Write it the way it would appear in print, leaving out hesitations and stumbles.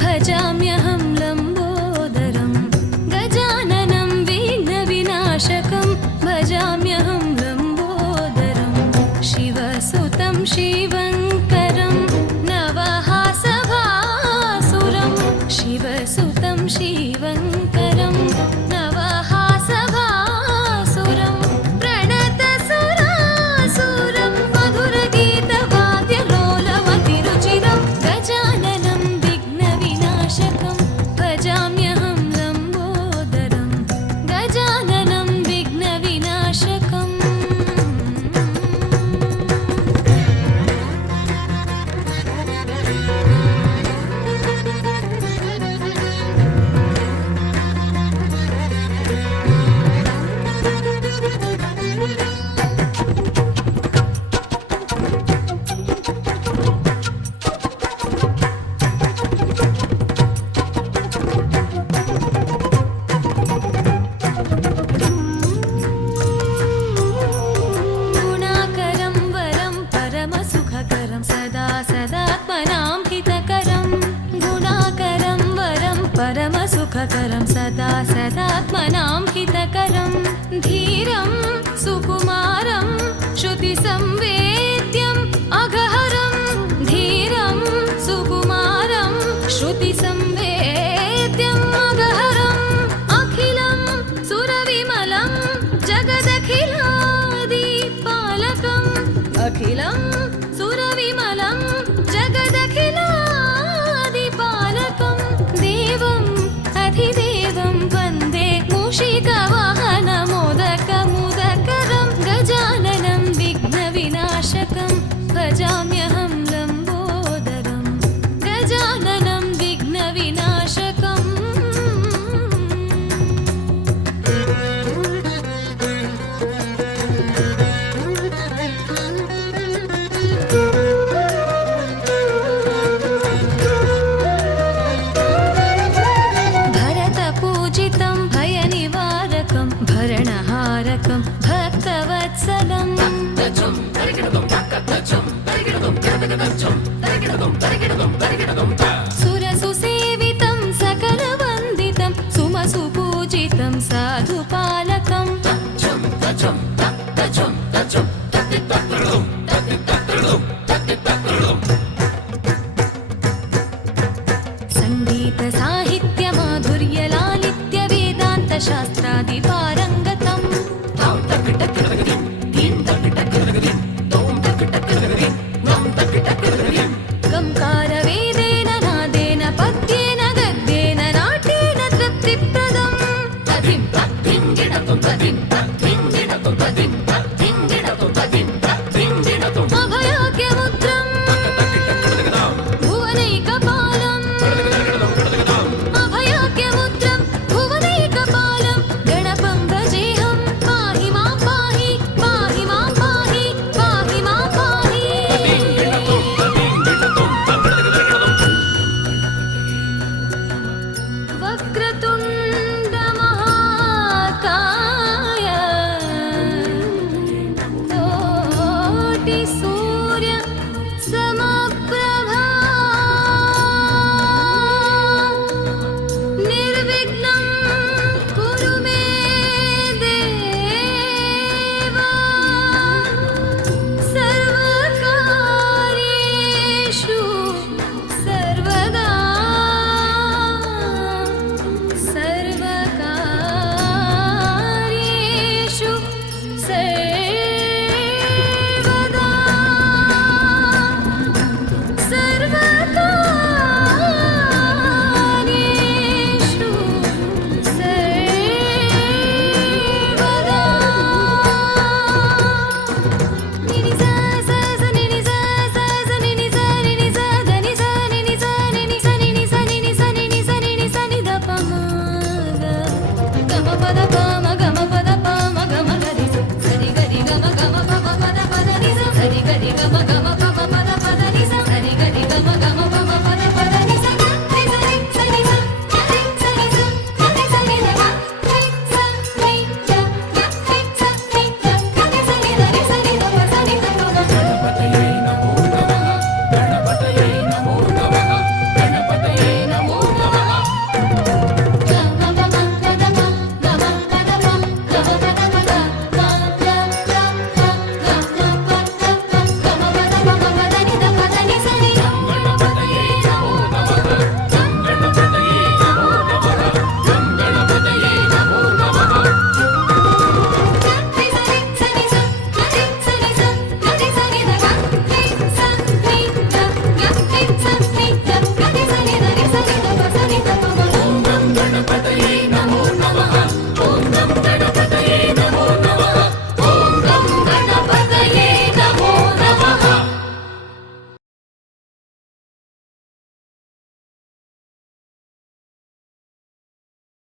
भजाम्यहं लम्बोदरं गजाननं विघ्नविनाशकं भजाम्यहं लम्बोदरं शिवसुतं शिवङ्करं नवहासभासुरं शिवसुतं शिवङ्करं नवहासभासुरं प्रणतसुरासुरं मधुरगीतवाद्यलोलमतिरुचिरं गजाननं भजाम्यहं लम्बोदरं गजाननं विघ्नविनाशकम् सुखकरं सदा सदात्मनां हितकरं धीरं सुकुमारं श्रुतिसंवेद्यम् अघहरं धीरं सुकुमारं श्रुतिसंवेद्यम् अघहरम् अखिलं सुरविमलं जगदखिलादिपालकम् अखिलं सुरविमलं जगदखिलादिपालकं देवम् अधिदेवं वन्दे मूषिकवाहनमोदकमुदकरं गजाननं विघ्नविनाशकं भजाम्यहं लम्बोदरं गजाननं विघ्नविनाशकम् भरणहारकं भक्तवत्सलं सुरसुसेवितं सकलवन्दितं सुमसुपूजितं साधुपालकं संगीतसाहित्यमाधुर्यलालित्यवेदान्तशास्त्रादिपारङ्गतं गंकारवेदेन नादेन पद्येन गद्येन नाट्येन तृप्तिप्रदम् अभयाख्यमुद्रम् भुवनैकपालम् अभयाख्यमुद्रम् भुवनैकपालं गणपं भजेऽहं पाहि मां पाहि पाहि मां पाहि पाहि मां पाहि वक्रतुण्डमहाकाय कोटिसूर्य